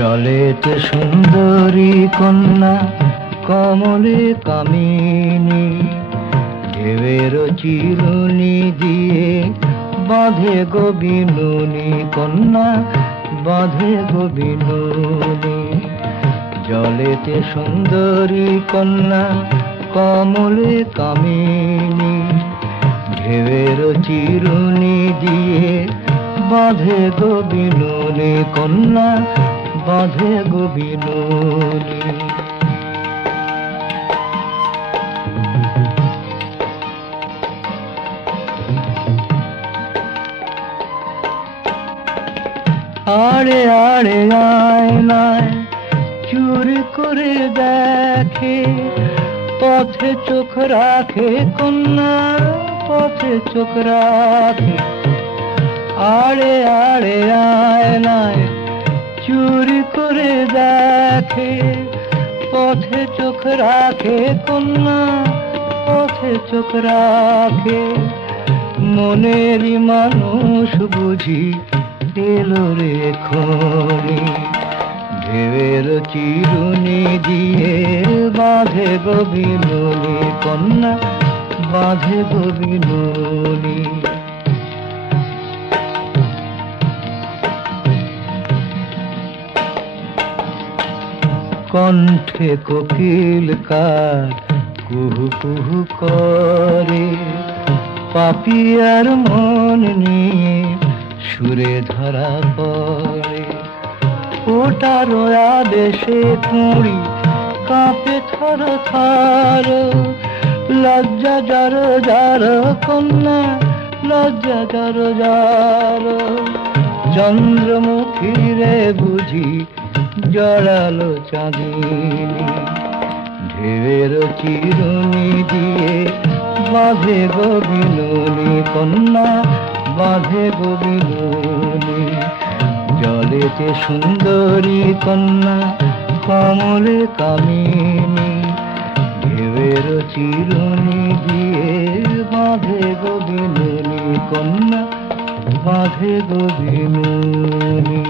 জলেতে সুন্দরী কন্যা কমলে কামিনী, ঢেউয়ের চিরুনি দিয়ে বাঁধে গো বিনুনি, কন্যা বাঁধে গো বিনুনি। জলেতে সুন্দরী কন্যা কমলে কামিনী, ঢেউয়ের চিরুনি দিয়ে বাঁধে গো বিনুনি, কন্যা বাঁধে গো বিনুনি। আড়ে আড়ে আয়নায় চুরি করে দেখে, পথে চোখ রাখে কন্যা, পথে চোখ রাখে। আড়ে আড়ে আয়নায় চুরি করে দেখে, পথে চোখ রাখে কন্যা, পথে চোখ রাখে। মনেরই মানুষ বুঝি এলো রে খনি, ঢেউয়ের চিরুনি দিয়ে বাঁধে গো বিনুনি, কন্যা বাঁধে গো বিনুনি। কণ্ঠে কোকিল কার কুহু কুহু করে, পাপিয়ার মন নিয়ে সুরে ধরা পড়ে। ওটার আদেশে কুঁড়ি কাঁপে থর থর, লজ্জা জর জর কন্যা, লজ্জা জর জর। চন্দ্রমুখী রে বুঝি জড়ালো চাঁদিনী, ঢেউয়ের চিরুনি দিয়ে বাঁধে গো বিনুনি, কন্যা বাঁধে গো বিনুনি। জলেতে সুন্দরী কন্যা কমলে কামিনী, ঢেউয়ের চিরুনি দিয়ে বাঁধে গো বিনুনি, কন্যা বাঁধে গো বিনুনি।